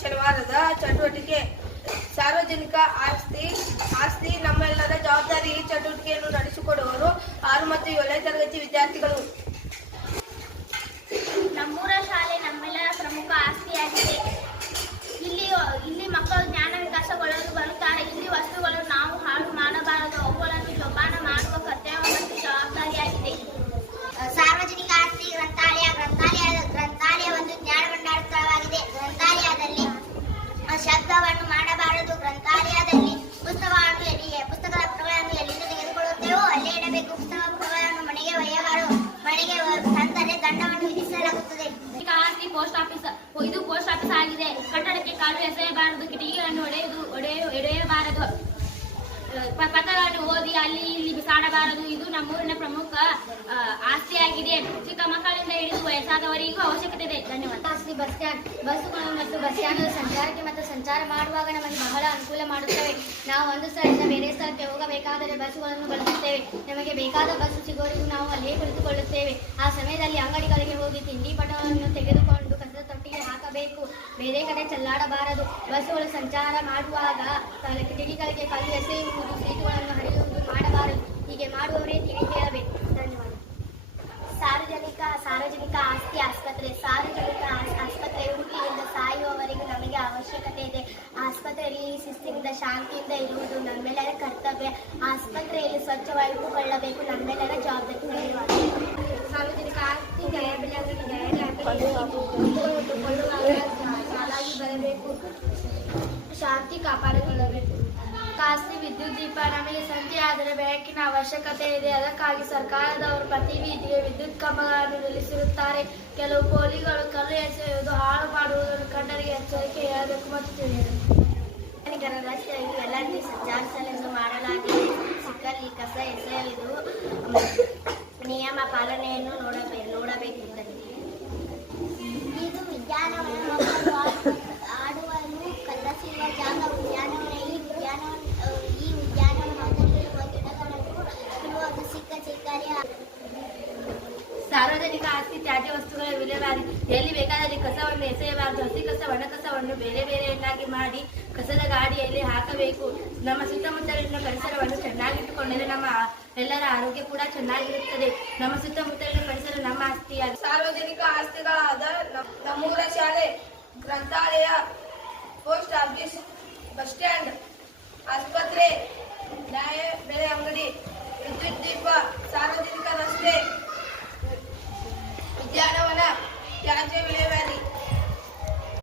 ಶನಿವಾರದ ಚಟುವಟಿಕೆ. ಸಾರ್ವಜನಿಕ ಆಸ್ತಿ ಆಸ್ತಿ ನಮ್ಮೆಲ್ಲರ ಜವಾಬ್ದಾರಿ ಈ ಚಟುವಟಿಕೆಯನ್ನು ನಡೆಸಿಕೊಡುವರು ಆರು ಮತ್ತು ಏಳನೇ ತರಗತಿ ವಿದ್ಯಾರ್ಥಿಗಳು. ಪೋಸ್ಟ್ ಆಫೀಸ್ ಇದು ಪೋಸ್ಟ್ ಆಫೀಸ್ ಆಗಿದೆ. ಕಟ್ಟಡಕ್ಕೆ ಕಾಲು ಎಸೆಯಬಾರದು ಕಿಟಕಿಗಳನ್ನು ಒಡೆಯದು, ಒಡೆಯ ಒಡೆಯಬಾರದು ಪ- ಪತ್ರಗಳನ್ನು ಓದಿ ಅಲ್ಲಿ ಇಲ್ಲಿ ಬಿಸಾಡಬಾರದು. ಇದು ನಮ್ಮೂರಿನ ಪ್ರಮುಖ ಆಸ್ತಿಯಾಗಿದೆ. ಚಿಕ್ಕ ಮಕ್ಕಳಿಂದ ಹಿಡಿದು ವಯಸ್ಸಾದವರಿಗೂ ಆಸ್ತಿ ಬಸ್ ಸ್ಟ್ಯಾಂಡ್ ಬಸ್ಸುಗಳು ಮತ್ತು ಬಸ್ ಸ್ಟ್ಯಾಂಡ್ ಸಂಚಾರಕ್ಕೆ ಮತ್ತು ಸಂಚಾರ ಮಾಡುವಾಗ ನಮಗೆ ಬಹಳ ಅನುಕೂಲ ಮಾಡುತ್ತವೆ. ನಾವು ಒಂದು ಸ್ಥಳದಿಂದ ಬೇರೆ ಸ್ಥಳಕ್ಕೆ ಹೋಗಬೇಕಾದರೆ ಬಸ್ಸುಗಳನ್ನು ಬಳಸುತ್ತೇವೆ. ನಮಗೆ ಬೇಕಾದ ಬಸ್ಸು ಸಿಗೋರಿಗೂ ನಾವು ಅಲ್ಲಿಯೇ ಕುಳಿತುಕೊಳ್ಳುತ್ತೇವೆ. ಆ ಸಮಯದಲ್ಲಿ ಅಂಗಡಿಗಳಿಗೆ ಹೋಗಿ ತಿಂಡಿ ಪಟವನ್ನು ತೆಗೆದುಕೊಂಡು ಕಸದ ತೊಟ್ಟಿಗೆ ಹಾಕಬೇಕು. ಬೇರೆ ಕಡೆ ಚಲ್ಲಾಡಬಾರದು. ಬಸ್ಸುಗಳು ಸಂಚಾರ ಮಾಡುವಾಗ ಕಿಟಕಿಗಳಿಗೆ ಕಲ್ಲು ಎಸೆಯುವುದು, ಸೀಟುಗಳನ್ನು ಹರಿಯುವುದು ಮಾಡಬಾರದು. ಹೀಗೆ ಮಾಡುವವರೇ ತಿಳಿ ಹೇಳಬೇಕು. ಧನ್ಯವಾದ. ಸಾರ್ವಜನಿಕ ಸಾರ್ವಜನಿಕ ಆಸ್ತಿ ಆಸ್ಪತ್ರೆ, ಸಾರ್ವಜನಿಕ ಆಸ್- ಆಸ್ಪತ್ರೆ ಹುಡುಗಿಯಿಂದ ಸಾಯುವವರೆಗೂ ನಮಗೆ ಅವಶ್ಯಕತೆ ಇದೆ ಆಸ್ಪತ್ರೆಯಲ್ಲಿ ಶಿಸ್ತಿನಿಂದ, ಶಾಂತಿಯಿಂದ ಇರುವುದು ನಮ್ಮೆಲ್ಲರ ಕರ್ತವ್ಯ. ಆಸ್ಪತ್ರೆಯಲ್ಲಿ ಸ್ವಚ್ಛವಾಗಿಟ್ಟುಕೊಳ್ಳಬೇಕು ನಮ್ಮೆಲ್ಲರ ಜವಾಬ್ದಾರಿ. ಸಾರ್ವಜನಿಕ ಆಸ್ತಿ ಸಾಲಾಗಿ ಬರಬೇಕು. ಶಾಂತಿ ಕಾಪಾಡಿಕೊಳ್ಳಬೇಕು. ಖಾಸಗಿ ವಿದ್ಯುತ್ ದೀಪ ನಮಗೆ ಸಂಜೆ ಆದರೆ ಬೆಳಕಿನ ಅವಶ್ಯಕತೆ ಇದೆ. ಅದಕ್ಕಾಗಿ ಸರ್ಕಾರದವರು ಪ್ರತಿ ವಿದ್ಯುತ್ ಕಂಬಗಳನ್ನು ನಿಲ್ಲಿಸಿರುತ್ತಾರೆ. ಕೆಲವು ಪೋಲಿಗಳು ಕಲ್ಲು ಎಸೆಯುವುದು ಮತ್ತು ತಿಳಿಯಬೇಕು ರಸ್ತೆಯಲ್ಲಿ ಎಲ್ಲರಿಗೂ ಸಂಚರಿಸಲೆಂದು ಮಾಡಲಾಗಿದೆ. ಸಿಕ್ಕಲ್ಲಿ ಕಸ ಎಸೆಯುವುದು ನಿಯಮ ಪಾಲನೆಯನ್ನು ನೋಡಬೇಕು ನೋಡಬೇಕು ಇದು ವಿಜ್ಞಾನವನ್ನು ಮಕ್ಕಳು ಆಡು- ಆಡುವನು ಕಲ್ಲಸಿರುವ ಜಾಗ ಉದ್ಯಾನವನ ಈ ಉದ್ಯಾನವನ ಈ ಉದ್ಯಾನವನದಲ್ಲಿರುವ ಗಿಡಗಳನ್ನು ಚಿಕ್ಕ ಚಿಕ್ಕರೆ ಸಾರ್ವಜನಿಕ ಆಸ್ತಿ ತ್ಯಾಜ್ಯ ವಸ್ತುಗಳ ವಿಲೇವಾರಿ ಎಲ್ಲಿ ಬೇಕಾದಲ್ಲಿ ಕಸವನ್ನು ಎಸೆಯಬಾರದು. ಹಸಿ ಕಸ, ಒಣ ಕಸವನ್ನು ಬೇರೆ ಬೇರೆಯನ್ನಾಗಿ ಮಾಡಿ ಕಸದ ಗಾಡಿಯಲ್ಲಿ ಹಾಕಬೇಕು. ನಮ್ಮ ಸುತ್ತಮುತ್ತಲಿನ ಪರಿಸರವನ್ನು ಚೆನ್ನಾಗಿಟ್ಟುಕೊಂಡರೆ ನಮ್ಮ ಎಲ್ಲರ ಆರೋಗ್ಯ ಕೂಡ ಚೆನ್ನಾಗಿರುತ್ತದೆ. ನಮ್ಮ ಸುತ್ತಮುತ್ತಲಿನ ಪರಿಸರ ನಮ್ಮ ಆಸ್ತಿಯಾಗಿ. ಸಾರ್ವಜನಿಕ ಆಸ್ತಿಗಳಾದ ನಮ್- ನಮ್ಮೂರ ಶಾಲೆ, ಗ್ರಂಥಾಲಯ, ಪೋಸ್ಟ್ ಆಫೀಸ್, ಬಸ್ ಸ್ಟ್ಯಾಂಡ್, ಆಸ್ಪತ್ರೆ